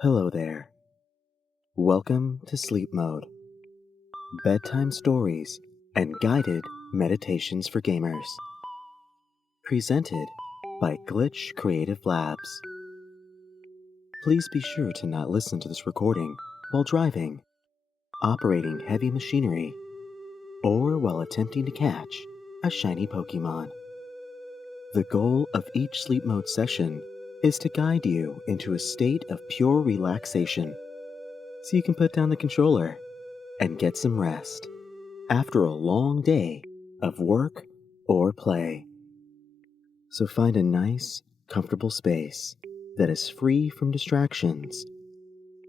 Hello there. Welcome to Sleep Mode, bedtime stories and guided meditations for gamers. Presented by Glitch Creative Labs. Please be sure to not listen to this recording while driving, operating heavy machinery, or while attempting to catch a shiny Pokémon. The goal of each Sleep Mode session is to guide you into a state of pure relaxation so you can put down the controller and get some rest after a long day of work or play. So find a nice, comfortable space that is free from distractions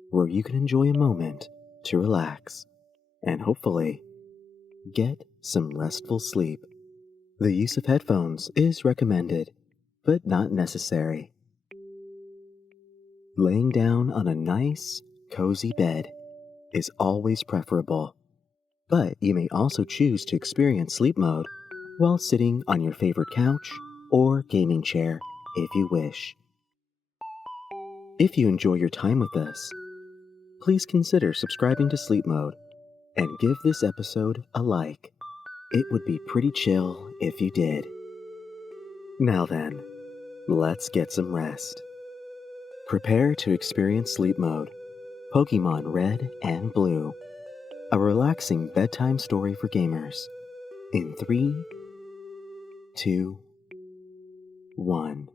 where you can enjoy a moment to relax and hopefully get some restful sleep. The use of headphones is recommended, but not necessary. Laying down on a nice, cozy bed is always preferable, but you may also choose to experience sleep mode while sitting on your favorite couch or gaming chair if you wish. If you enjoy your time with us, please consider subscribing to Sleep Mode and give this episode a like. It would be pretty chill if you did. Now then, let's get some rest. Prepare to experience Sleep Mode, Pokémon Red and Blue, a relaxing bedtime story for gamers, in 3, 2, 1.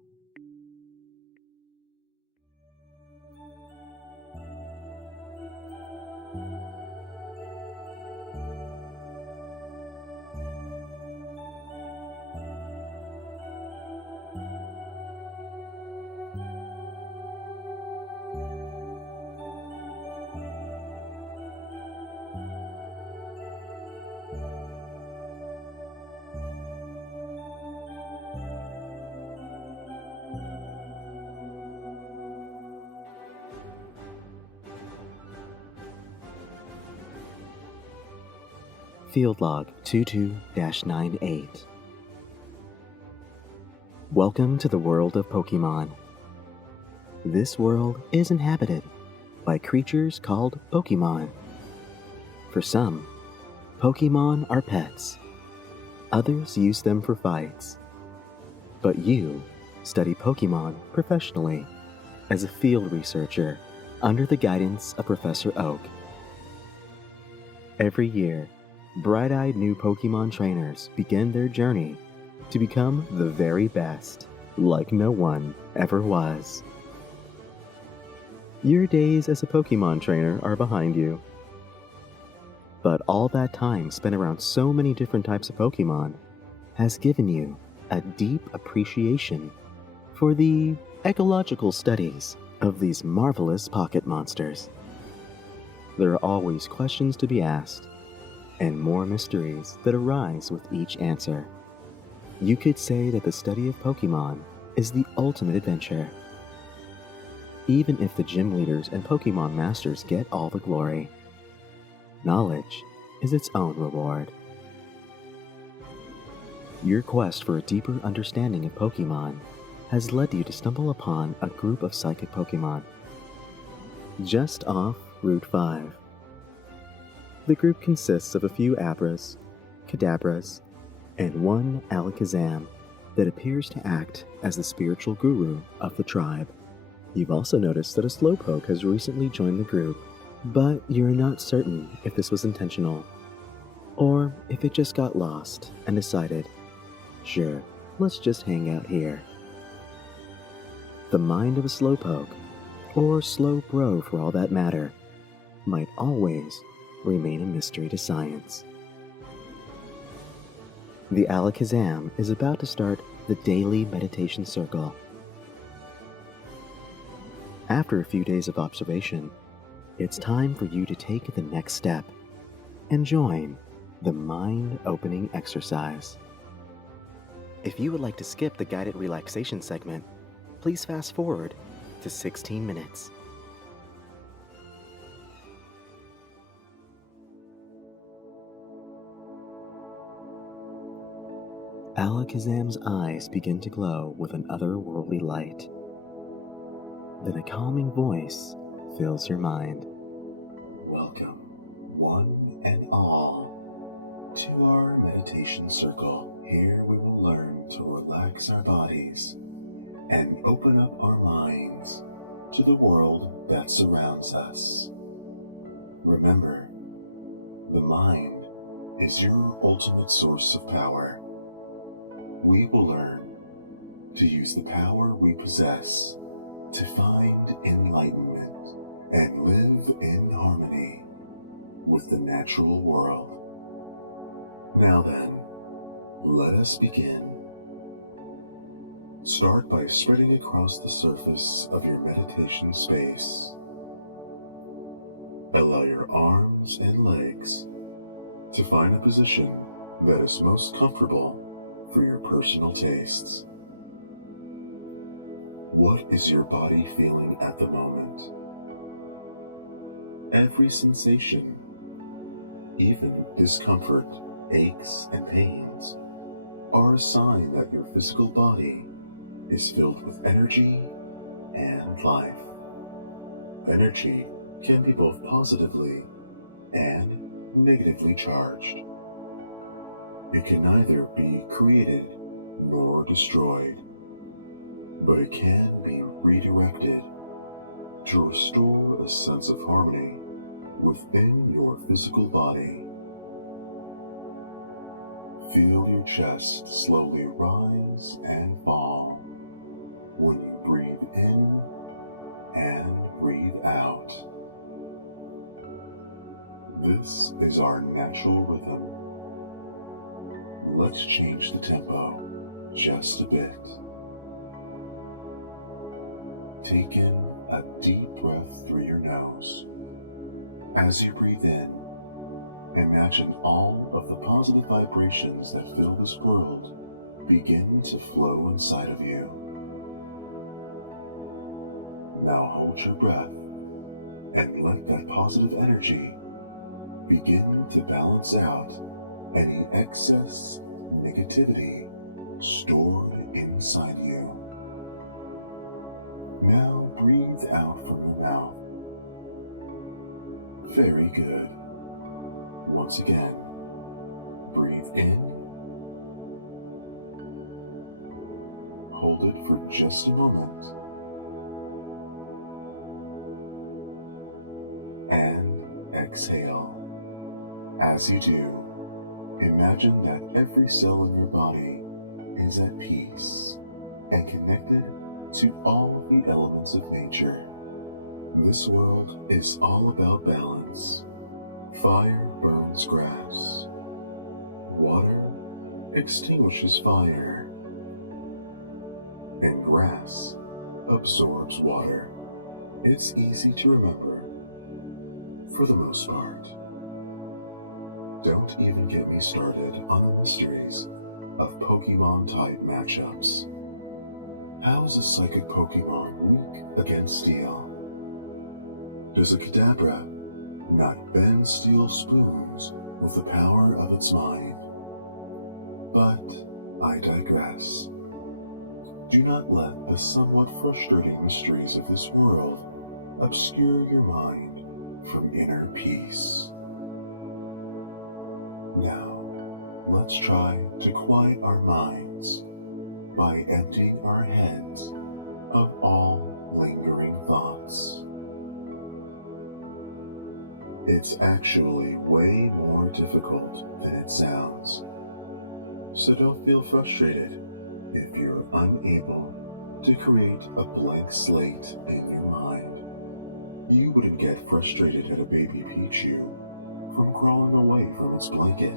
Field Log 22-98. Welcome to the world of Pokémon. This world is inhabited by creatures called Pokémon. For some, Pokémon are pets. Others use them for fights. But you study Pokémon professionally as a field researcher under the guidance of Professor Oak. Every year, bright-eyed new Pokémon trainers begin their journey to become the very best, like no one ever was. Your days as a Pokémon trainer are behind you. But all that time spent around so many different types of Pokémon has given you a deep appreciation for the ecological studies of these marvelous pocket monsters. There are always questions to be asked, and more mysteries that arise with each answer. You could say that the study of Pokémon is the ultimate adventure. Even if the gym leaders and Pokémon masters get all the glory, knowledge is its own reward. Your quest for a deeper understanding of Pokémon has led you to stumble upon a group of psychic Pokémon just off Route 5. The group consists of a few Abras, Kadabras, and one Alakazam that appears to act as the spiritual guru of the tribe. You've also noticed that a Slowpoke has recently joined the group, but you're not certain if this was intentional, or if it just got lost and decided, sure, let's just hang out here. The mind of a Slowpoke, or Slowbro for all that matter, might always remain a mystery to science. The Alakazam is about to start the daily meditation circle. After a few days of observation, it's time for you to take the next step and join the mind-opening exercise. If you would like to skip the guided relaxation segment, please fast forward to 16 minutes. Alakazam's eyes begin to glow with an otherworldly light. Then a calming voice fills your mind. Welcome, one and all, to our meditation circle. Here we will learn to relax our bodies and open up our minds to the world that surrounds us. Remember, the mind is your ultimate source of power. We will learn to use the power we possess to find enlightenment and live in harmony with the natural world. Now then, let us begin. Start by spreading across the surface of your meditation space. Allow your arms and legs to find a position that is most comfortable for your personal tastes. What is your body feeling at the moment? Every sensation, even discomfort, aches, and pains, are a sign that your physical body is filled with energy and life. Energy can be both positively and negatively charged. It can neither be created nor destroyed, but it can be redirected to restore a sense of harmony within your physical body. Feel your chest slowly rise and fall when you breathe in and breathe out. This is our natural rhythm. Let's change the tempo just a bit. Take in a deep breath through your nose. As you breathe in, imagine all of the positive vibrations that fill this world begin to flow inside of you. Now hold your breath and let that positive energy begin to balance out any excess negativity stored inside you. Now breathe out from your mouth. Very good. Once again, breathe in. Hold it for just a moment. And exhale. As you do, imagine that every cell in your body is at peace and connected to all the elements of nature. This world is all about balance. Fire burns grass. Water extinguishes fire. And grass absorbs water. It's easy to remember, for the most part. Don't even get me started on the mysteries of Pokémon-type matchups. How is a psychic Pokémon weak against steel? Does a Kadabra not bend steel spoons with the power of its mind? But I digress. Do not let the somewhat frustrating mysteries of this world obscure your mind from inner peace. Now, let's try to quiet our minds by emptying our heads of all lingering thoughts. It's actually way more difficult than it sounds, so don't feel frustrated if you're unable to create a blank slate in your mind. You wouldn't get frustrated at a baby Pichu from crawling away from its blanket.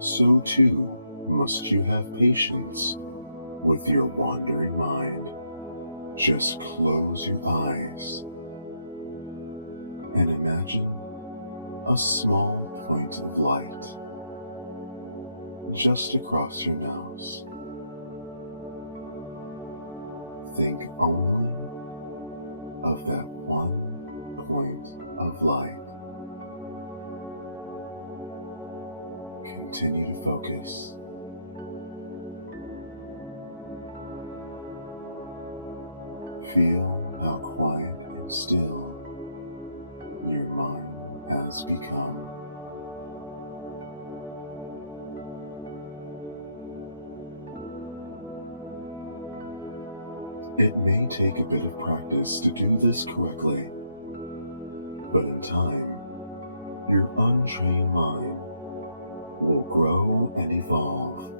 So too must you have patience with your wandering mind. Just close your eyes and imagine a small point of light just across your nose. Think only of that one point of light. Continue to focus. Feel how quiet and still your mind has become. It may take a bit of practice to do this correctly, but in time, your untrained mind will grow and evolve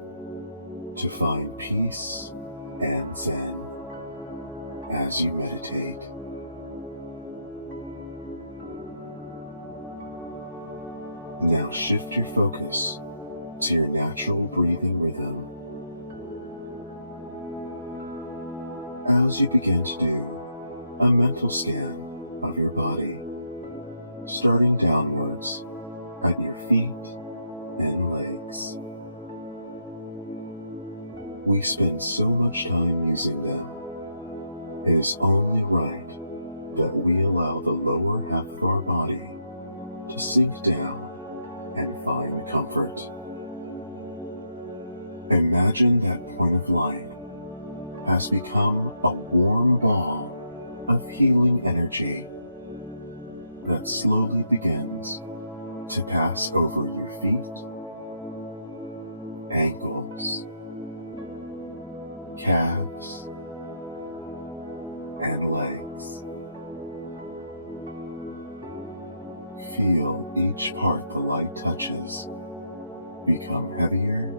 to find peace and zen as you meditate. Now shift your focus to your natural breathing rhythm. As you begin to do a mental scan of your body, starting downwards at your feet and legs. We spend so much time using them. It is only right that we allow the lower half of our body to sink down and find comfort. Imagine that point of light has become a warm ball of healing energy that slowly begins to pass over your feet, ankles, calves, and legs. Feel each part the light touches become heavier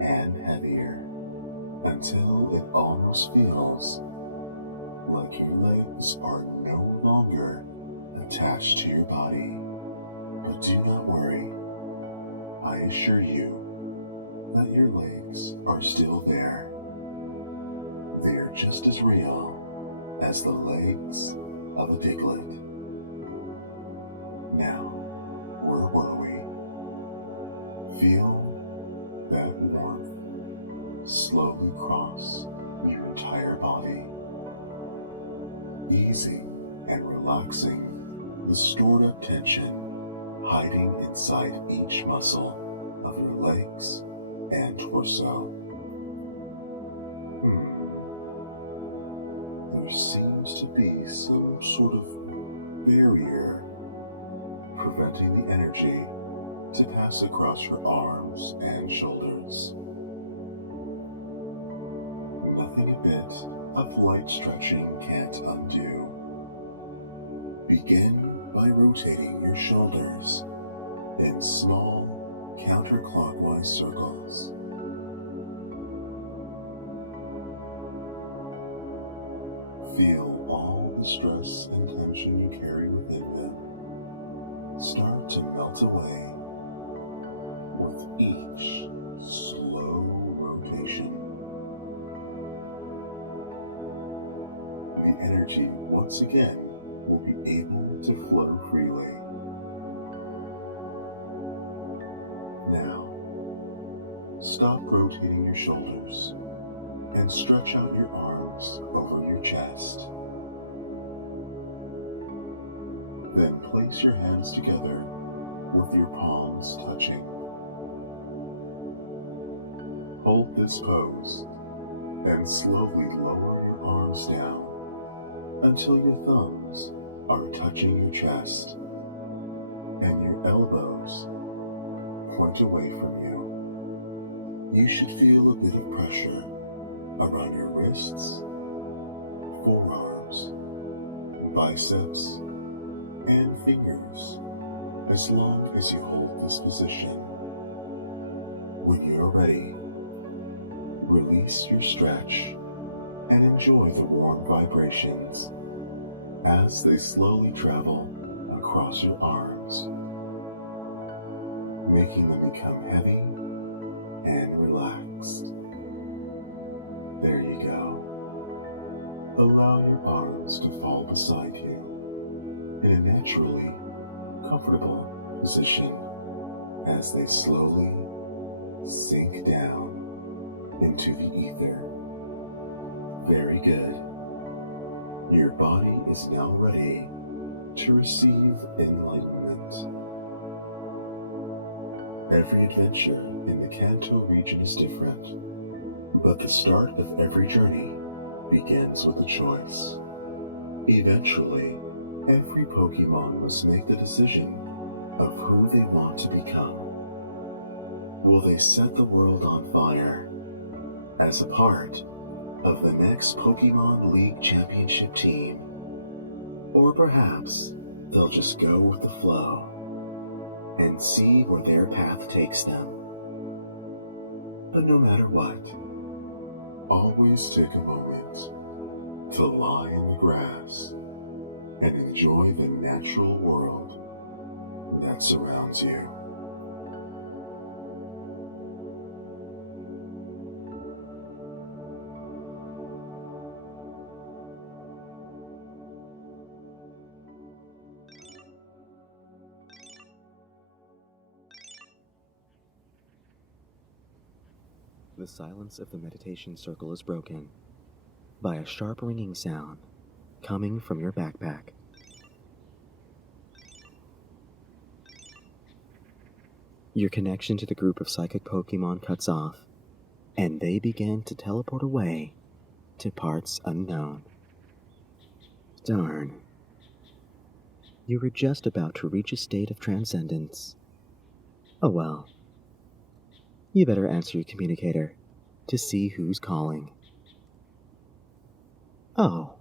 and heavier until it almost feels like your legs are no longer attached to your body. But do not worry, I assure you that your legs are still there. They are just as real as the legs of a Diglett. Now, where were we? Feel that warmth slowly cross your entire body, easing and relaxing the stored up tension hiding inside each muscle of your legs and torso. There seems to be some sort of barrier preventing the energy to pass across your arms and shoulders. Nothing a bit of light stretching can't undo. Begin by rotating your shoulders in small counterclockwise circles. Feel all the stress and tension you carry within them start to melt away with each slow rotation. The energy once again will be able to flow freely. Now, stop rotating your shoulders and stretch out your arms over your chest. Then place your hands together with your palms touching. Hold this pose and slowly lower your arms down until your thumbs are touching your chest and your elbows point away from you. You should feel a bit of pressure around your wrists, forearms, biceps, and fingers as long as you hold this position. When you're ready, release your stretch and enjoy the warm vibrations as they slowly travel across your arms, making them become heavy and relaxed. There you go. Allow your arms to fall beside you in a naturally comfortable position as they slowly sink down into the ether. Very good. Your body is now ready to receive enlightenment. Every adventure in the Kanto region is different, but the start of every journey begins with a choice. Eventually, every Pokémon must make the decision of who they want to become. Will they set the world on fire as a part of the next Pokémon League Championship team? Or perhaps they'll just go with the flow and see where their path takes them. But no matter what, always take a moment to lie in the grass and enjoy the natural world that surrounds you. The silence of the meditation circle is broken by a sharp ringing sound coming from your backpack. Your connection to the group of psychic Pokémon cuts off, and they begin to teleport away to parts unknown. Darn. You were just about to reach a state of transcendence. Oh well. You better answer your communicator to see who's calling. Oh.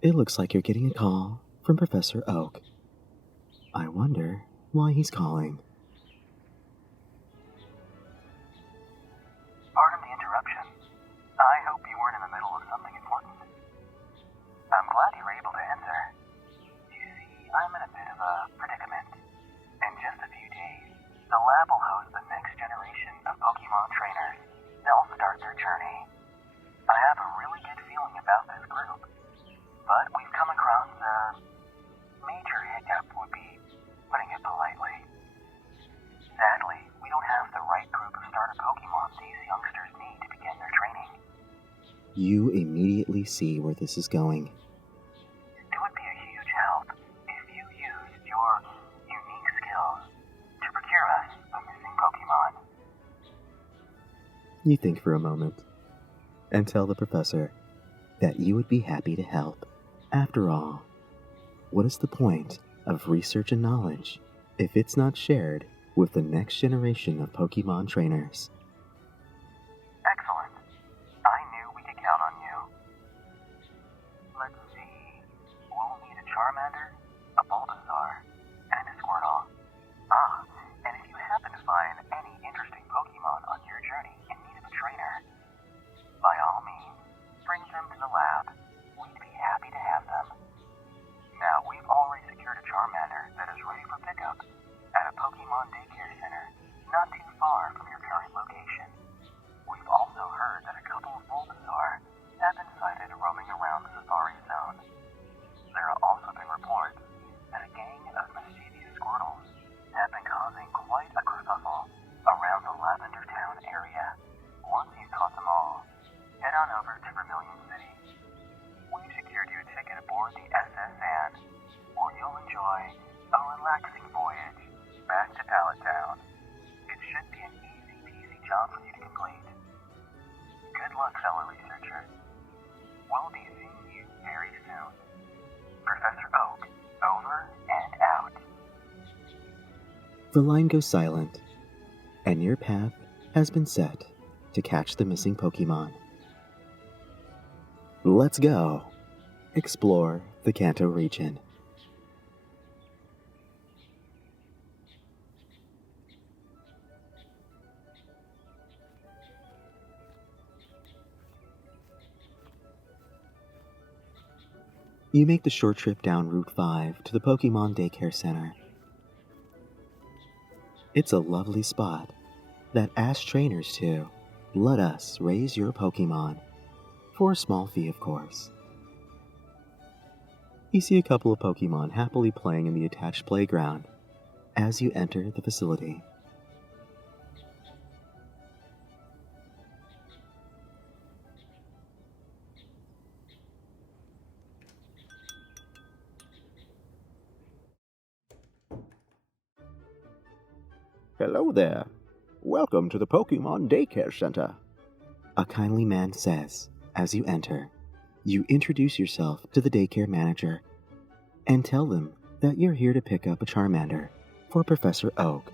It looks like you're getting a call from Professor Oak. I wonder why he's calling. Pardon the interruption. I hope you weren't in the middle of something important. I'm glad you were able to answer. You see, I'm in a bit of a predicament. In just a few days, the lab will host the next generation of Pokémon trainers. They'll start their journey. I have a really good feeling about this group, but we've come across a major hiccup, would be putting it politely. Sadly, we don't have the right group of starter Pokémon these youngsters need to begin their training. You immediately see where this is going. It would be a huge help if you used your unique skills to procure us the missing Pokémon. You think for a moment, and tell the professor that you would be happy to help. After all, what is the point of research and knowledge if it's not shared with the next generation of Pokémon trainers? Excellent. I knew we could count on you. Let's see. We'll need a Charmander, a Bulbasaur, and a Squirtle. And if you happen to find any interesting Pokémon on your journey in need of a trainer, by all means, bring them to the lab. We'd be happy to have them. Now, we've already secured a Charmander that is ready for pickup at a Pokémon daycare center not too far from your current location. We've also heard that a couple of Bulbasaur have been sighted roaming around the Safari Zone. There have also been reports that a gang of mischievous Squirtles have been causing quite a kerfuffle around the Lavender Town area. Once you've caught them all, head on over to Vermilion City. We've secured you a ticket aboard the SS Anne, where you'll enjoy a relaxing voyage back to Pallet Town. It should be an easy-peasy job for you to complete. Good luck, fellow researchers. We'll be seeing you very soon. Professor Oak, over and out. The line goes silent, and your path has been set to catch the missing Pokémon. Let's go. Explore the Kanto Region. You make the short trip down Route 5 to the Pokémon Daycare Center. It's a lovely spot that asks trainers to let us raise your Pokémon, for a small fee, of course. You see a couple of Pokémon happily playing in the attached playground as you enter the facility. Hello there. Welcome to the Pokémon Daycare Center. A kindly man says as you enter. You introduce yourself to the daycare manager and tell them that you're here to pick up a Charmander for Professor Oak.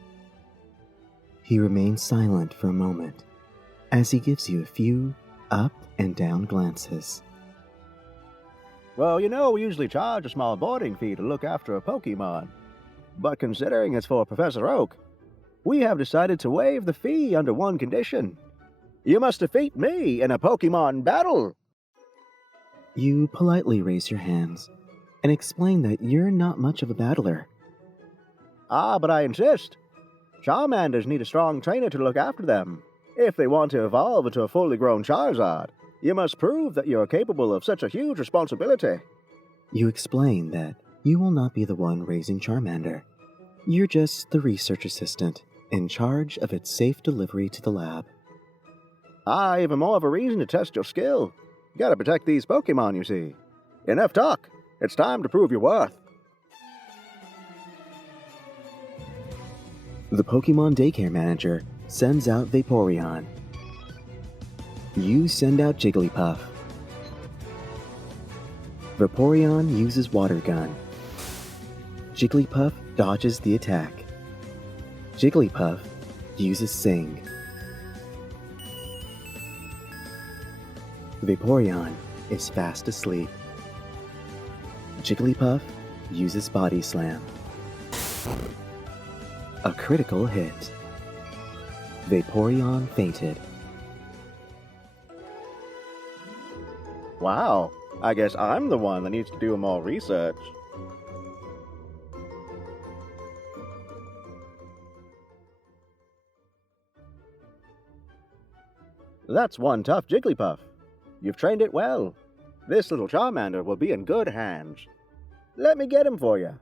He remains silent for a moment as he gives you a few up and down glances. Well, we usually charge a small boarding fee to look after a Pokémon. But considering it's for Professor Oak, we have decided to waive the fee under one condition. You must defeat me in a Pokémon battle. You politely raise your hands and explain that you're not much of a battler. But I insist. Charmanders need a strong trainer to look after them. If they want to evolve into a fully grown Charizard, you must prove that you are capable of such a huge responsibility. You explain that you will not be the one raising Charmander. You're just the research assistant in charge of its safe delivery to the lab. Even more of a reason to test your skill. You gotta protect these Pokémon, you see. Enough talk. It's time to prove your worth. The Pokémon daycare manager sends out Vaporeon. You send out Jigglypuff. Vaporeon uses Water Gun. Jigglypuff dodges the attack. Jigglypuff uses Sing. Vaporeon is fast asleep. Jigglypuff uses Body Slam. A critical hit. Vaporeon fainted. Wow, I guess I'm the one that needs to do more research. That's one tough Jigglypuff. You've trained it well. This little Charmander will be in good hands. Let me get him for you.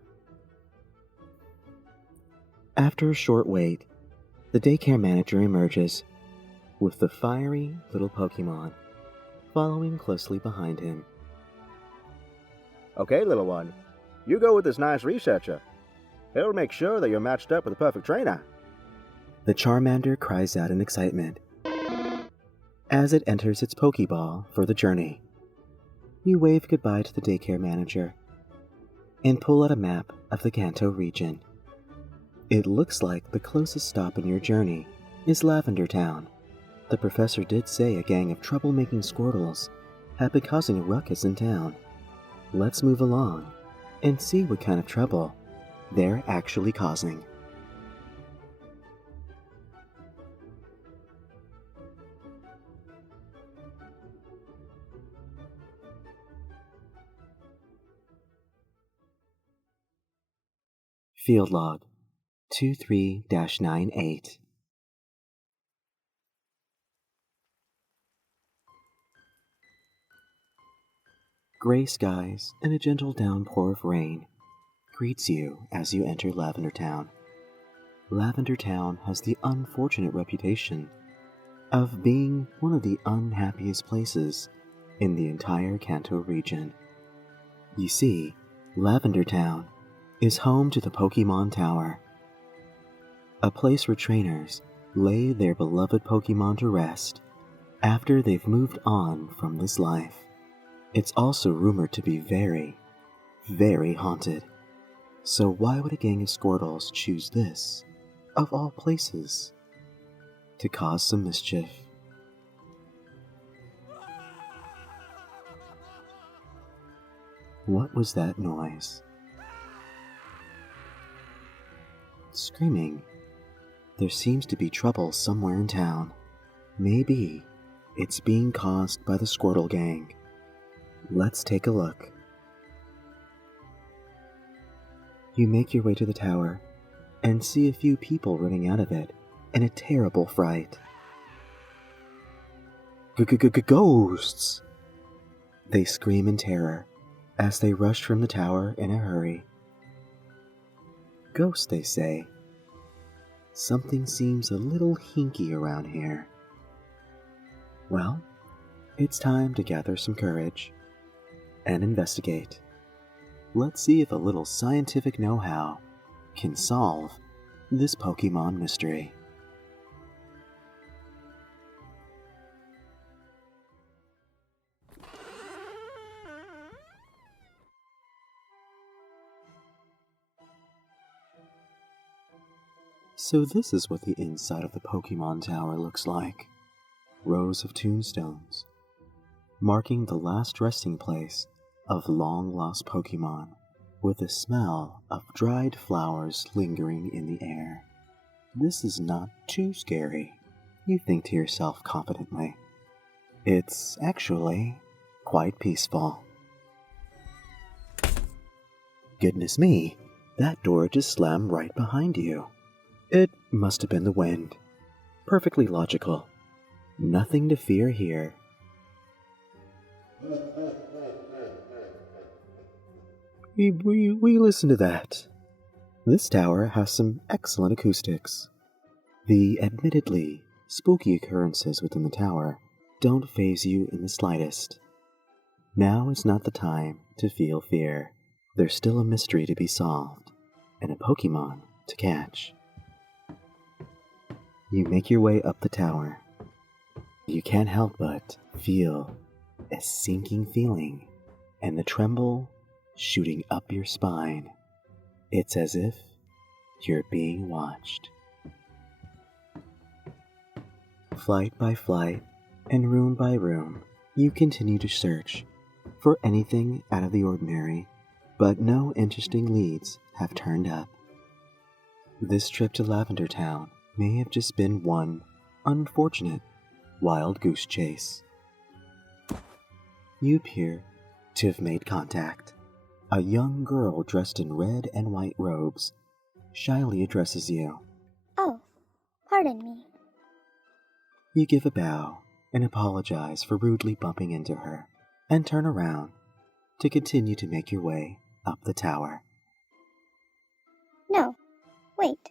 After a short wait, the daycare manager emerges, with the fiery little Pokémon following closely behind him. Okay, little one. You go with this nice researcher. He'll make sure that you're matched up with a perfect trainer. The Charmander cries out in excitement as it enters its Pokeball for the journey. You wave goodbye to the daycare manager and pull out a map of the Kanto region. It looks like the closest stop in your journey is Lavender Town. The professor did say a gang of troublemaking Squirtles had been causing a ruckus in town. Let's move along and see what kind of trouble they're actually causing. Field Log 23-98. Gray skies and a gentle downpour of rain greets you as you enter Lavender Town. Lavender Town has the unfortunate reputation of being one of the unhappiest places in the entire Kanto region. You see, Lavender Town is home to the Pokémon Tower, a place where trainers lay their beloved Pokémon to rest after they've moved on from this life. It's also rumored to be very, very haunted. So why would a gang of Squirtles choose this, of all places, to cause some mischief? What was that noise? Screaming. There seems to be trouble somewhere in town. Maybe it's being caused by the Squirtle gang. Let's take a look. You make your way to the tower and see a few people running out of it in a terrible fright. Ghosts! They scream in terror as they rush from the tower in a hurry. Ghosts, they say. Something seems a little hinky around here. Well, it's time to gather some courage and investigate. Let's see if a little scientific know-how can solve this Pokémon mystery. So this is what the inside of the Pokémon Tower looks like. Rows of tombstones, marking the last resting place of long-lost Pokémon, with the smell of dried flowers lingering in the air. This is not too scary, you think to yourself confidently. It's actually quite peaceful. Goodness me, that door just slammed right behind you. It must have been the wind. Perfectly logical. Nothing to fear here. We listen to that. This tower has some excellent acoustics. The admittedly spooky occurrences within the tower don't faze you in the slightest. Now is not the time to feel fear. There's still a mystery to be solved, and a Pokémon to catch. You make your way up the tower. You can't help but feel a sinking feeling and the tremble shooting up your spine. It's as if you're being watched. Flight by flight and room by room, you continue to search for anything out of the ordinary, but no interesting leads have turned up. This trip to Lavender Town may have just been one unfortunate wild goose chase. You appear to have made contact. A young girl dressed in red and white robes shyly addresses you. Oh, pardon me. You give a bow and apologize for rudely bumping into her, and turn around to continue to make your way up the tower. No, wait.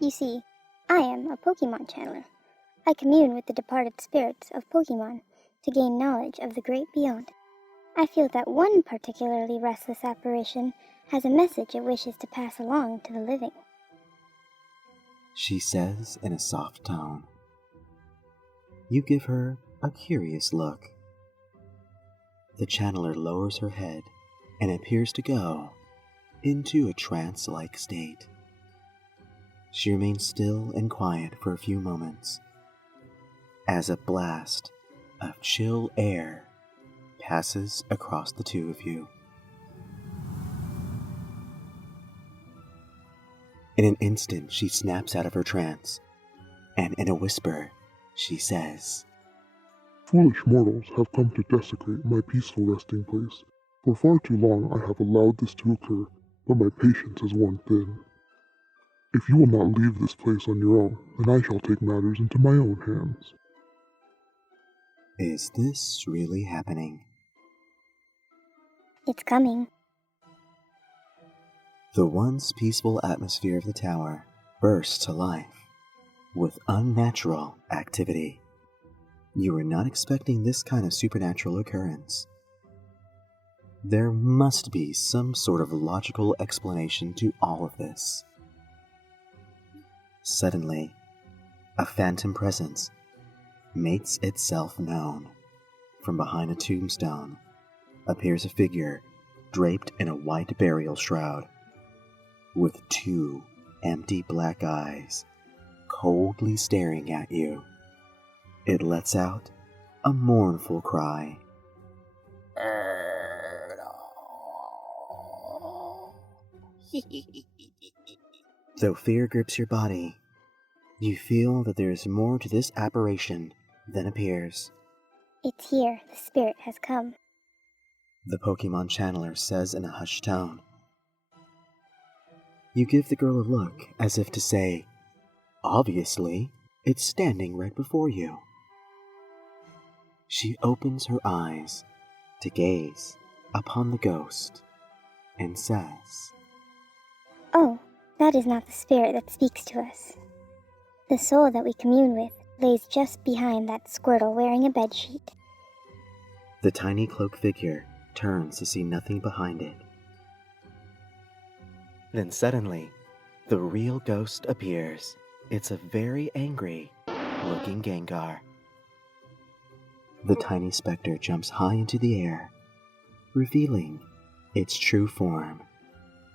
You see, I am a Pokémon channeler. I commune with the departed spirits of Pokémon to gain knowledge of the great beyond. I feel that one particularly restless apparition has a message it wishes to pass along to the living. She says in a soft tone. You give her a curious look. The channeler lowers her head and appears to go into a trance-like state. She remains still and quiet for a few moments as a blast of chill air passes across the two of you. In an instant, she snaps out of her trance, and in a whisper, she says, Foolish mortals have come to desecrate my peaceful resting place. For far too long I have allowed this to occur, but my patience has worn thin. If you will not leave this place on your own, then I shall take matters into my own hands. Is this really happening? It's coming. The once peaceful atmosphere of the tower bursts to life with unnatural activity. You were not expecting this kind of supernatural occurrence. There must be some sort of logical explanation to all of this. Suddenly, a phantom presence makes itself known. From behind a tombstone appears a figure draped in a white burial shroud, with two empty black eyes coldly staring at you. It lets out a mournful cry. Though fear grips your body, you feel that there is more to this apparition than appears. It's here, the spirit has come. The Pokémon channeler says in a hushed tone. You give the girl a look as if to say, obviously, it's standing right before you. She opens her eyes to gaze upon the ghost and says, Oh, that is not the spirit that speaks to us. The soul that we commune with lays just behind that Squirtle wearing a bedsheet. The tiny cloaked figure turns to see nothing behind it. Then suddenly, the real ghost appears. It's a very angry-looking Gengar. The tiny specter jumps high into the air, revealing its true form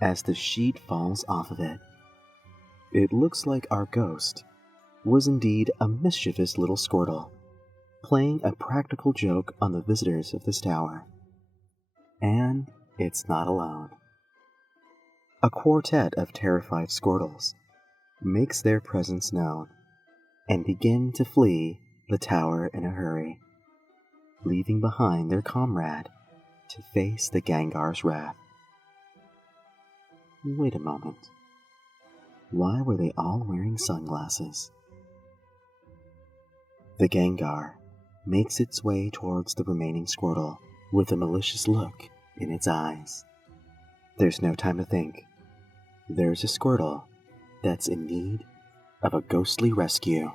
as the sheet falls off of it. It looks like our ghost was indeed a mischievous little Squirtle, playing a practical joke on the visitors of this tower. And it's not alone. A quartet of terrified Squirtles makes their presence known and begin to flee the tower in a hurry, leaving behind their comrade to face the Gengar's wrath. Wait a moment. Why were they all wearing sunglasses? The Gengar makes its way towards the remaining Squirtle with a malicious look in its eyes. There's no time to think. There's a Squirtle that's in need of a ghostly rescue.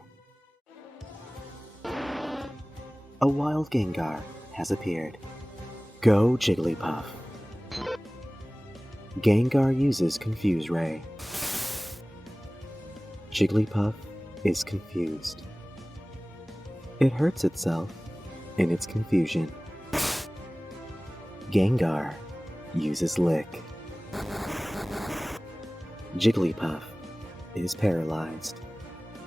A wild Gengar has appeared. Go Jigglypuff. Gengar uses Confuse Ray. Jigglypuff is confused. It hurts itself in its confusion. Gengar uses Lick. Jigglypuff is paralyzed.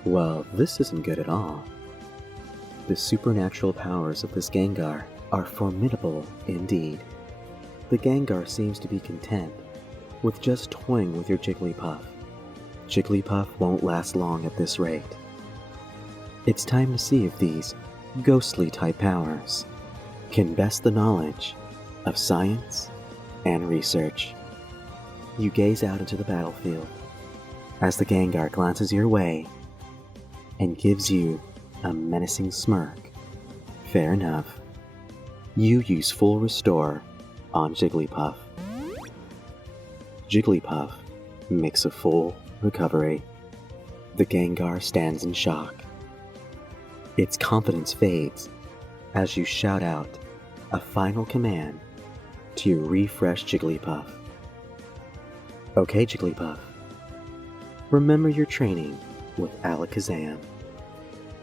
Well, this isn't good at all. The supernatural powers of this Gengar are formidable indeed. The Gengar seems to be content with just toying with your Jigglypuff. Jigglypuff won't last long at this rate. It's time to see if these ghostly-type powers can best the knowledge of science and research. You gaze out into the battlefield as the Gengar glances your way and gives you a menacing smirk. Fair enough. You use full restore on Jigglypuff. Jigglypuff makes a full recovery. The Gengar stands in shock. Its confidence fades as you shout out a final command to your refreshed Jigglypuff. Okay, Jigglypuff. Remember your training with Alakazam.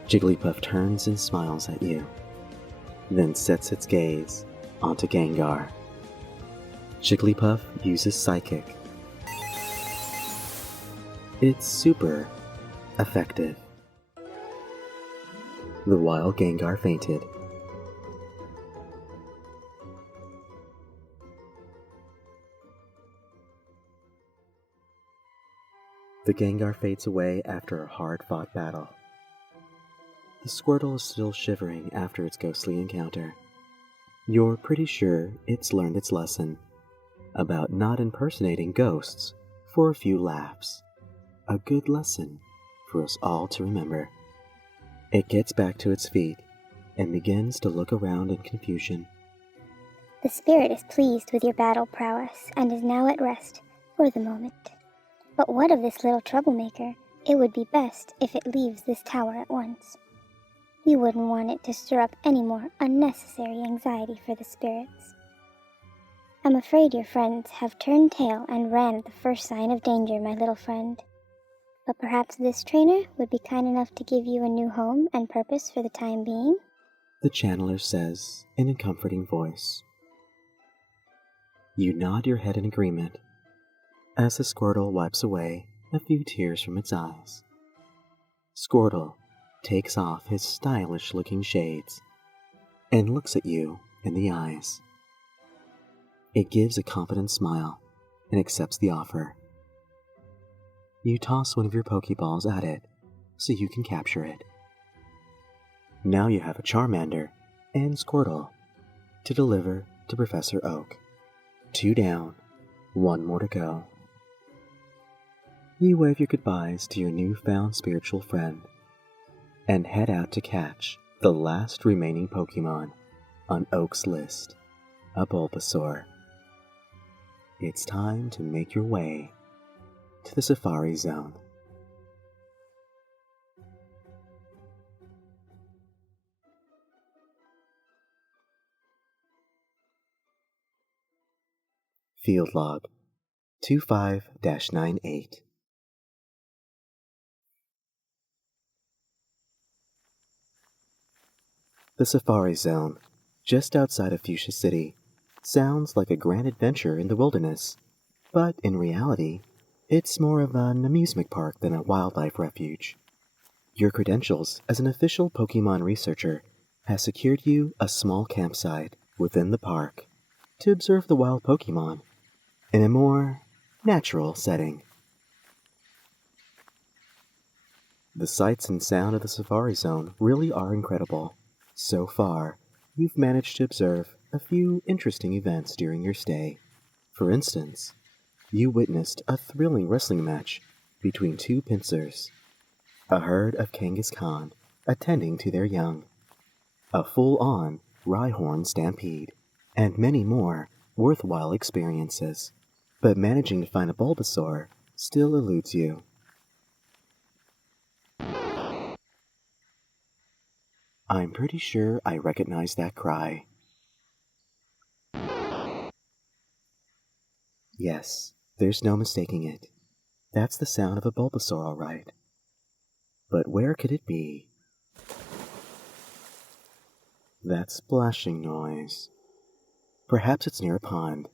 Jigglypuff turns and smiles at you, then sets its gaze onto Gengar. Jigglypuff uses Psychic. It's super effective. The wild Gengar fainted. The Gengar fades away after a hard-fought battle. The Squirtle is still shivering after its ghostly encounter. You're pretty sure it's learned its lesson about not impersonating ghosts for a few laughs. A good lesson for us all to remember. It gets back to its feet and begins to look around in confusion. The spirit is pleased with your battle prowess and is now at rest for the moment. But what of this little troublemaker? It would be best if it leaves this tower at once. We wouldn't want it to stir up any more unnecessary anxiety for the spirits. I'm afraid your friends have turned tail and ran at the first sign of danger, my little friend. But perhaps this trainer would be kind enough to give you a new home and purpose for the time being? The channeler says in a comforting voice. You nod your head in agreement as the Squirtle wipes away a few tears from its eyes. Squirtle takes off his stylish-looking shades and looks at you in the eyes. It gives a confident smile and accepts the offer. You toss one of your Pokeballs at it so you can capture it. Now you have a Charmander and Squirtle to deliver to Professor Oak. 2 down, 1 more to go. You wave your goodbyes to your newfound spiritual friend and head out to catch the last remaining Pokemon on Oak's list, a Bulbasaur. It's time to make your way to the Safari Zone. Field Log 25-98. The Safari Zone, just outside of Fuchsia City, sounds like a grand adventure in the wilderness, but in reality, It's more of an amusement park than a wildlife refuge. Your credentials as an official Pokémon researcher has secured you a small campsite within the park to observe the wild Pokémon in a more natural setting. The sights and sound of the Safari Zone really are incredible. So far, you've managed to observe a few interesting events during your stay. For instance, you witnessed a thrilling wrestling match between two pincers, a herd of Kangaskhan attending to their young, a full-on Rhyhorn stampede, and many more worthwhile experiences. But managing to find a Bulbasaur still eludes you. I'm pretty sure I recognize that cry. Yes, there's no mistaking it. That's the sound of a Bulbasaur, all right. But where could it be? That splashing noise. Perhaps it's near a pond.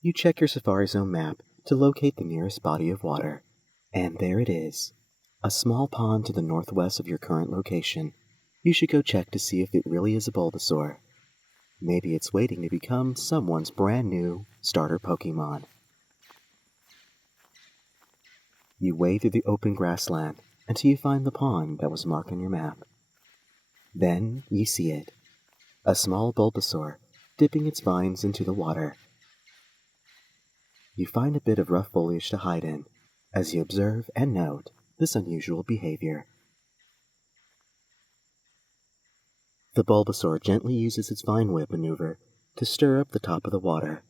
You check your Safari Zone map to locate the nearest body of water, and there it is. A small pond to the northwest of your current location. You should go check to see if it really is a Bulbasaur. Maybe it's waiting to become someone's brand new starter Pokémon. You wade through the open grassland until you find the pond that was marked on your map. Then you see it, a small Bulbasaur dipping its vines into the water. You find a bit of rough foliage to hide in as you observe and note this unusual behavior. The Bulbasaur gently uses its vine whip maneuver to stir up the top of the water.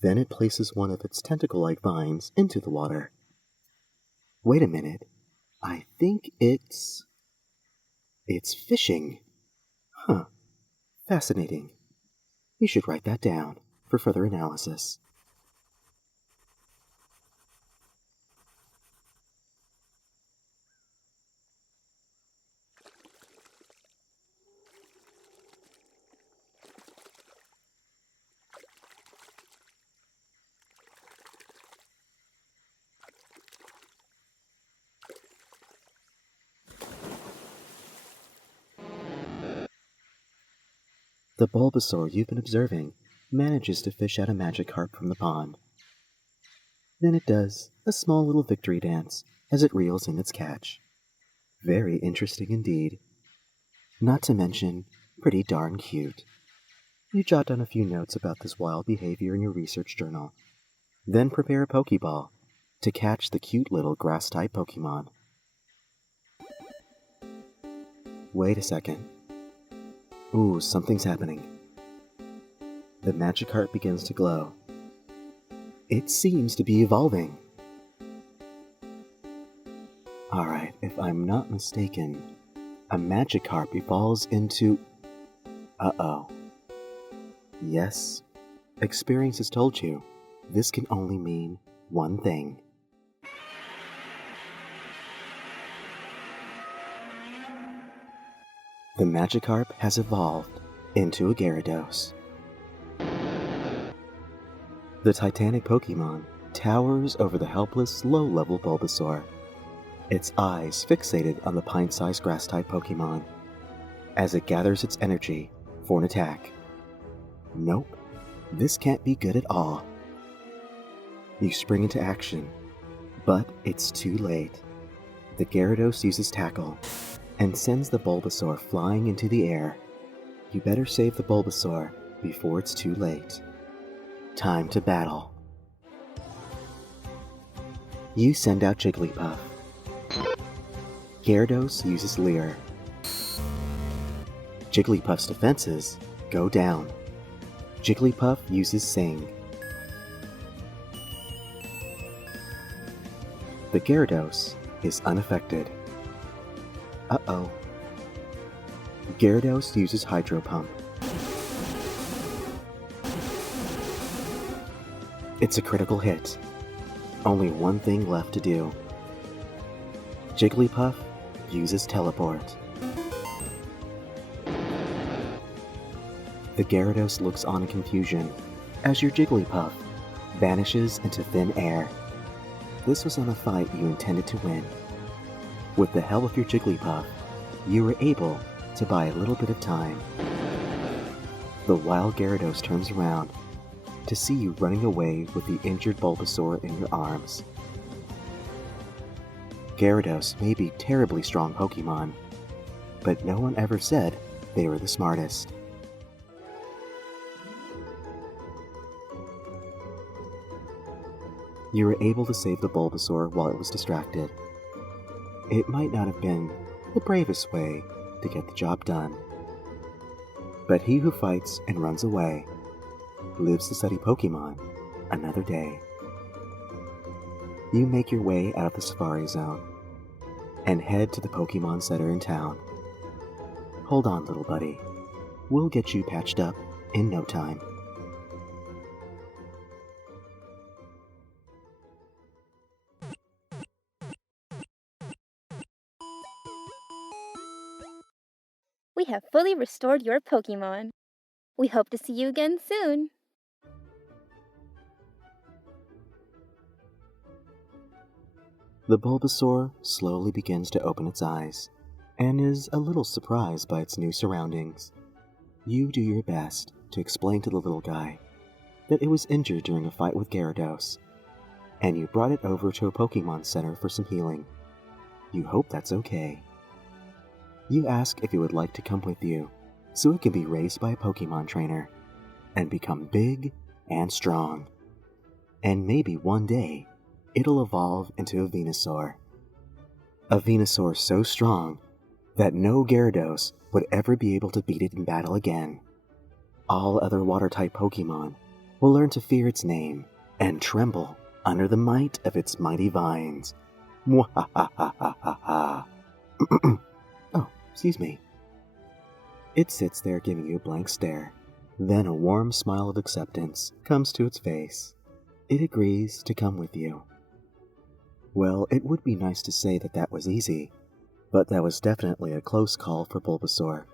Then it places one of its tentacle-like vines into the water. Wait a minute. I think it's fishing. Huh. Fascinating. You should write that down for further analysis. The Bulbasaur you've been observing manages to fish out a Magikarp from the pond. Then it does a small little victory dance as it reels in its catch. Very interesting indeed. Not to mention, pretty darn cute. You jot down a few notes about this wild behavior in your research journal. Then prepare a Pokeball to catch the cute little grass-type Pokemon. Wait a second. Ooh, something's happening. The Magikarp begins to glow. It seems to be evolving. Alright, if I'm not mistaken, a Magikarp evolves into... Uh-oh. Yes, experience has told you, this can only mean one thing. The Magikarp has evolved into a Gyarados. The titanic Pokémon towers over the helpless, low-level Bulbasaur, its eyes fixated on the pint-sized grass-type Pokémon, as it gathers its energy for an attack. Nope, this can't be good at all. You spring into action, but it's too late. The Gyarados uses Tackle and sends the Bulbasaur flying into the air. You better save the Bulbasaur before it's too late. Time to battle. You send out Jigglypuff. Gyarados uses Leer. Jigglypuff's defenses go down. Jigglypuff uses Sing. The Gyarados is unaffected. Uh-oh. Gyarados uses Hydro Pump. It's a critical hit. Only one thing left to do. Jigglypuff uses Teleport. The Gyarados looks on in confusion as your Jigglypuff vanishes into thin air. This was not a fight you intended to win. With the help of your Jigglypuff, you were able to buy a little bit of time. The wild Gyarados turns around to see you running away with the injured Bulbasaur in your arms. Gyarados may be terribly strong Pokémon, but no one ever said they were the smartest. You were able to save the Bulbasaur while it was distracted. It might not have been the bravest way to get the job done, but he who fights and runs away lives to study Pokémon another day. You make your way out of the Safari Zone and head to the Pokémon Center in town. Hold on, little buddy. We'll get you patched up in no time. We have fully restored your Pokémon. We hope to see you again soon. The Bulbasaur slowly begins to open its eyes and is a little surprised by its new surroundings. You do your best to explain to the little guy that it was injured during a fight with Gyarados, and you brought it over to a Pokémon Center for some healing. You hope that's okay. You ask if it would like to come with you so it can be raised by a Pokémon trainer and become big and strong. And maybe one day, it'll evolve into a Venusaur. A Venusaur so strong that no Gyarados would ever be able to beat it in battle again. All other water-type Pokémon will learn to fear its name and tremble under the might of its mighty vines. Mwahahahaha. Oh, excuse me. It sits there giving you a blank stare. Then a warm smile of acceptance comes to its face. It agrees to come with you. Well, it would be nice to say that that was easy, but that was definitely a close call for Bulbasaur,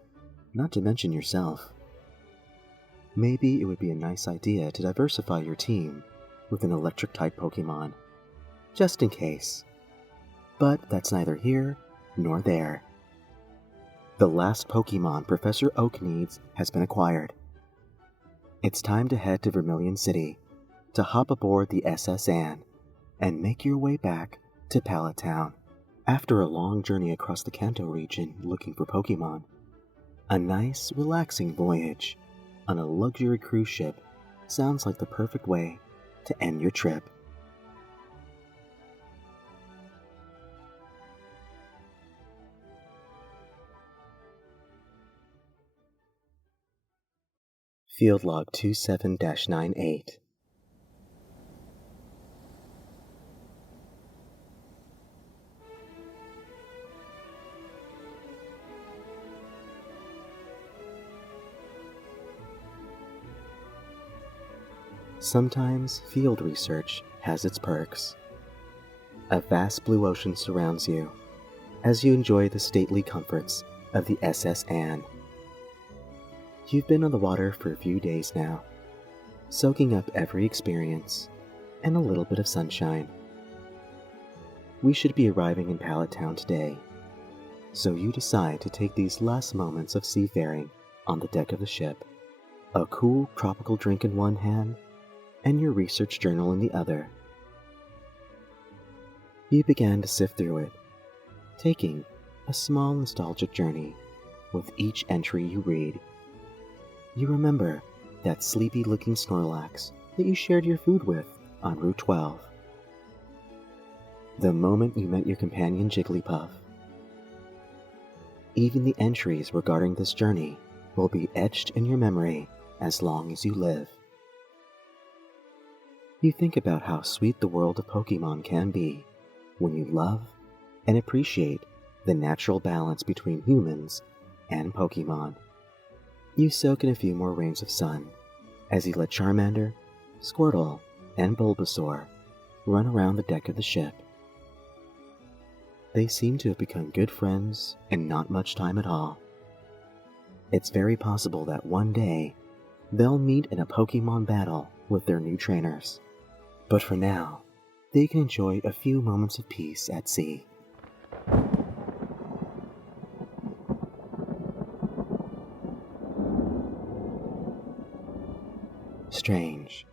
not to mention yourself. Maybe it would be a nice idea to diversify your team with an electric-type Pokémon, just in case. But that's neither here nor there. The last Pokémon Professor Oak needs has been acquired. It's time to head to Vermilion City to hop aboard the SS Anne and make your way back to Pallet Town. After a long journey across the Kanto region looking for Pokémon, a nice, relaxing voyage on a luxury cruise ship sounds like the perfect way to end your trip. Field Log 27-98. Sometimes field research has its perks. A vast blue ocean surrounds you as you enjoy the stately comforts of the SS Anne. You've been on the water for a few days now, soaking up every experience and a little bit of sunshine. We should be arriving in Pallet Town today, so you decide to take these last moments of seafaring on the deck of the ship, a cool tropical drink in one hand and your research journal in the other. You began to sift through it, taking a small nostalgic journey with each entry you read. You remember that sleepy-looking Snorlax that you shared your food with on Route 12. The moment you met your companion Jigglypuff. Even the entries regarding this journey will be etched in your memory as long as you live. You think about how sweet the world of Pokémon can be when you love and appreciate the natural balance between humans and Pokémon. You soak in a few more rays of sun as you let Charmander, Squirtle, and Bulbasaur run around the deck of the ship. They seem to have become good friends in not much time at all. It's very possible that one day they'll meet in a Pokémon battle with their new trainers. But for now, they can enjoy a few moments of peace at sea. Strange.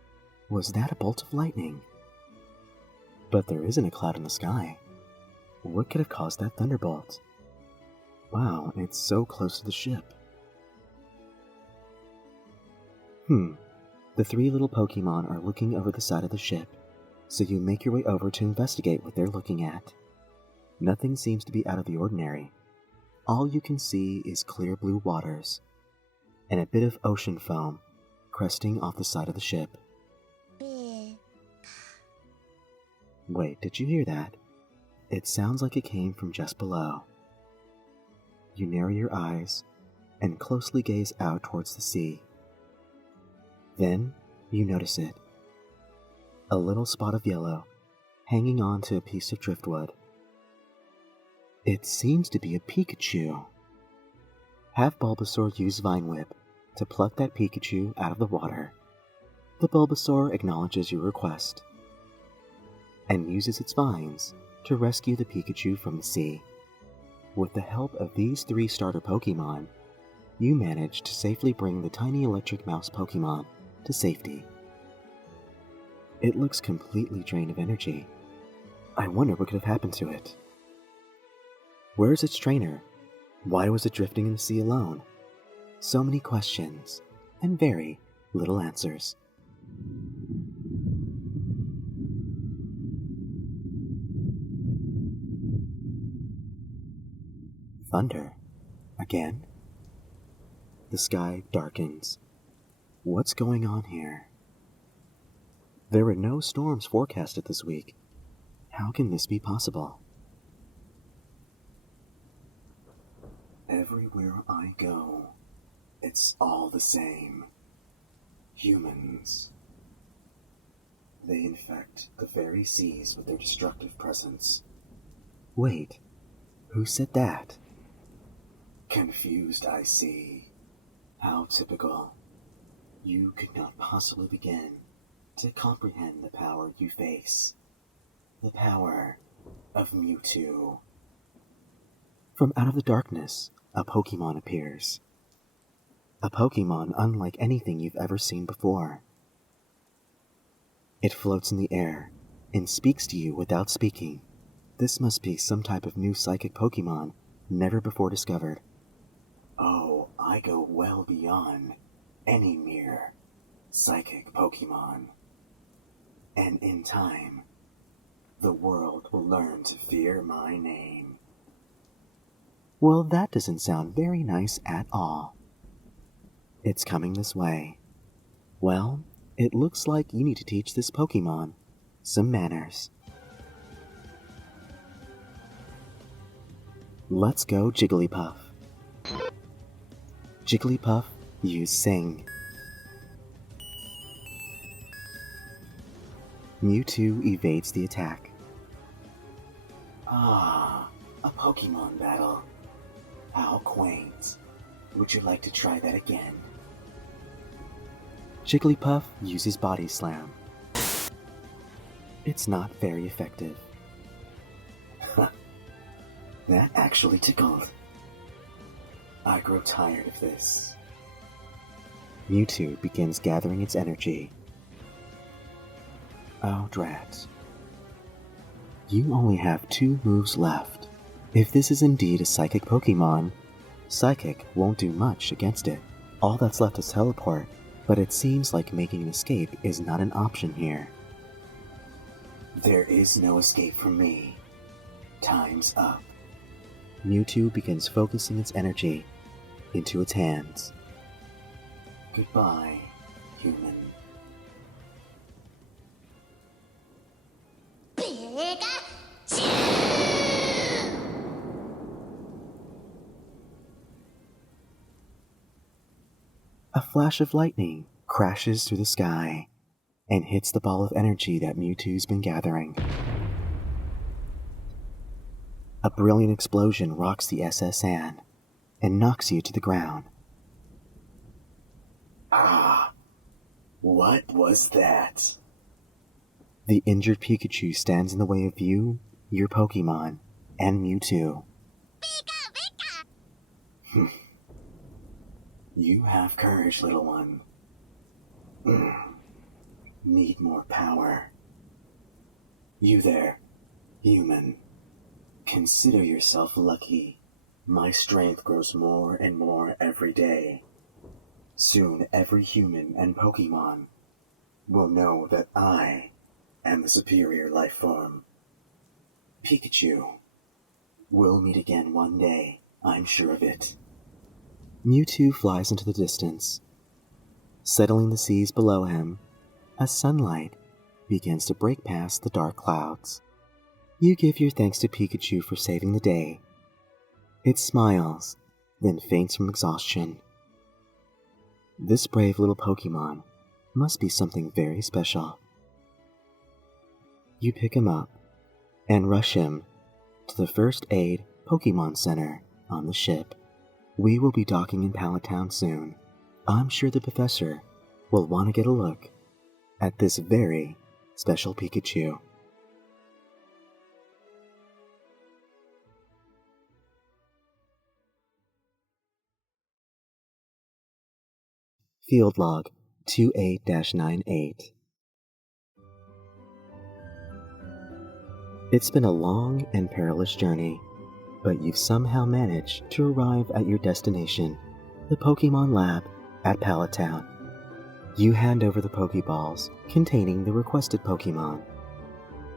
Was that a bolt of lightning? But there isn't a cloud in the sky. What could have caused that thunderbolt? Wow, it's so close to the ship. The three little Pokemon are looking over the side of the ship, so you make your way over to investigate what they're looking at. Nothing seems to be out of the ordinary. All you can see is clear blue waters, and a bit of ocean foam cresting off the side of the ship. Wait, did you hear that? It sounds like it came from just below. You narrow your eyes and closely gaze out towards the sea. Then you notice it. A little spot of yellow hanging on to a piece of driftwood. It seems to be a Pikachu. Have Bulbasaur use Vine Whip to pluck that Pikachu out of the water. The Bulbasaur acknowledges your request and uses its vines to rescue the Pikachu from the sea. With the help of these three starter Pokemon, you manage to safely bring the tiny electric mouse Pokemon to safety. It looks completely drained of energy. I wonder what could have happened to it. Where's its trainer? Why was it drifting in the sea alone? So many questions, and very little answers. Thunder. Again? The sky darkens. What's going on here? There were no storms forecasted this week. How can this be possible? Everywhere I go, it's all the same. Humans. They infect the very seas with their destructive presence. Wait, who said that? Confused, I see. How typical. You could not possibly begin to comprehend the power you face. The power of Mewtwo. From out of the darkness, a Pokemon appears. A Pokemon unlike anything you've ever seen before. It floats in the air and speaks to you without speaking. This must be some type of new psychic Pokemon never before discovered. Oh, I go well beyond any mere psychic Pokemon. And in time, the world will learn to fear my name. Well, that doesn't sound very nice at all. It's coming this way. Well, it looks like you need to teach this Pokemon some manners. Let's go, Jigglypuff. Jigglypuff, use Sing. Mewtwo evades the attack. Ah, a Pokemon battle. How quaint. Would you like to try that again? Jigglypuff uses Body Slam. It's not very effective. That actually tickled. I grow tired of this. Mewtwo begins gathering its energy. Oh, drat. You only have 2 moves left. If this is indeed a psychic Pokemon, Psychic won't do much against it. All that's left is Teleport, but it seems like making an escape is not an option here. There is no escape from me. Time's up. Mewtwo begins focusing its energy into its hands. Goodbye, human. A flash of lightning crashes through the sky and hits the ball of energy that Mewtwo's been gathering. A brilliant explosion rocks the SS Anne and knocks you to the ground. Ah, what was that? The injured Pikachu stands in the way of you, your Pokémon, and Mewtwo. You have courage, little one. Need more power. You there, human. Consider yourself lucky. My strength grows more and more every day. Soon every human and Pokémon will know that I am the superior life form. Pikachu. We'll meet again one day, I'm sure of it. Mewtwo flies into the distance. Settling the seas below him, as sunlight begins to break past the dark clouds. You give your thanks to Pikachu for saving the day. It smiles, then faints from exhaustion. This brave little Pokémon must be something very special. You pick him up and rush him to the First Aid Pokémon Center on the ship. We will be docking in Pallet Town soon. I'm sure the professor will want to get a look at this very special Pikachu. Field Log 28-98. It's been a long and perilous journey, but you've somehow managed to arrive at your destination, the Pokémon Lab at Pallet Town. You hand over the Pokéballs containing the requested Pokémon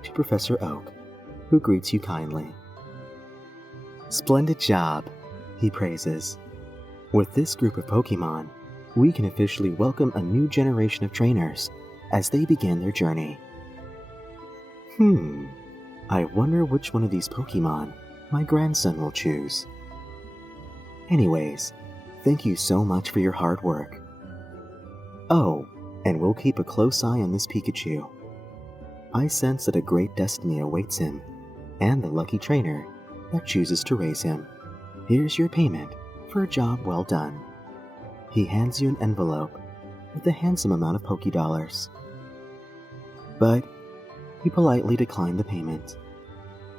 to Professor Oak, who greets you kindly. Splendid job, he praises. With this group of Pokémon, we can officially welcome a new generation of trainers as they begin their journey. I wonder which one of these Pokémon my grandson will choose. Anyways, thank you so much for your hard work. Oh, and we'll keep a close eye on this Pikachu. I sense that a great destiny awaits him, and the lucky trainer that chooses to raise him. Here's your payment for a job well done. He hands you an envelope with a handsome amount of Pokédollars. But you politely decline the payment.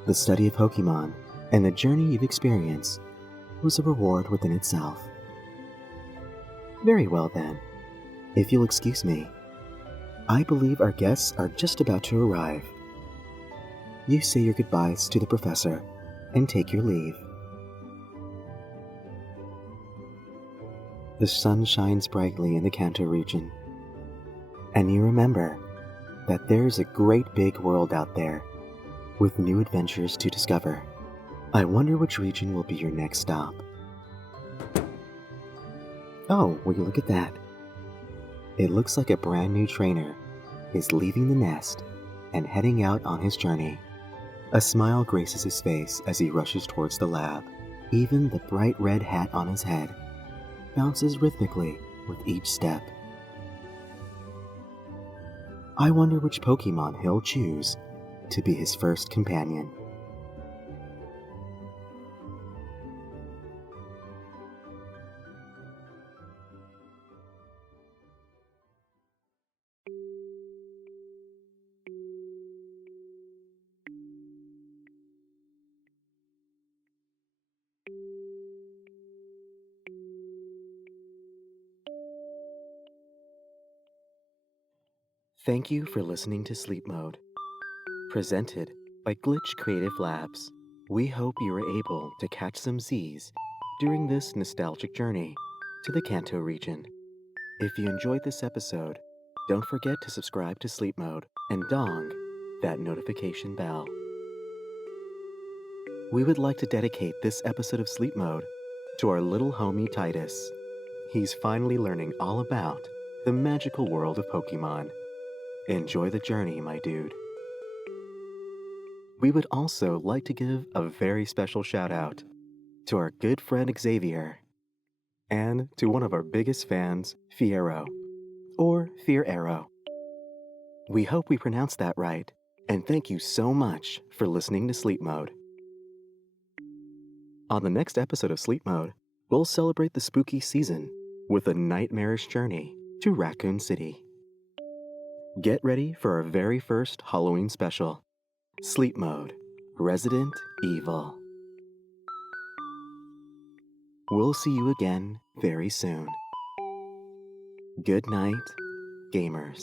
The study of Pokémon and the journey you've experienced was a reward within itself. Very well then, if you'll excuse me, I believe our guests are just about to arrive. You say your goodbyes to the professor and take your leave. The sun shines brightly in the Kanto region, and you remember that there's a great big world out there with new adventures to discover. I wonder which region will be your next stop. Oh, will you look at that? It looks like a brand new trainer is leaving the nest and heading out on his journey. A smile graces his face as he rushes towards the lab. Even the bright red hat on his head bounces rhythmically with each step. I wonder which Pokémon he'll choose to be his first companion. Thank you for listening to Sleep Mode, presented by Glitch Creative Labs. We hope you were able to catch some Z's during this nostalgic journey to the Kanto region. If you enjoyed this episode, don't forget to subscribe to Sleep Mode and dong that notification bell. We would like to dedicate this episode of Sleep Mode to our little homie Titus. He's finally learning all about the magical world of Pokémon. Enjoy the journey, my dude. We would also like to give a very special shout out to our good friend Xavier and to one of our biggest fans, Fiero, or Fear Arrow. We hope we pronounced that right, and thank you so much for listening to Sleep Mode. On the next episode of Sleep Mode, we'll celebrate the spooky season with a nightmarish journey to Raccoon City. Get ready for our very first Halloween special, Sleep Mode, Resident Evil. We'll see you again very soon. Good night, gamers.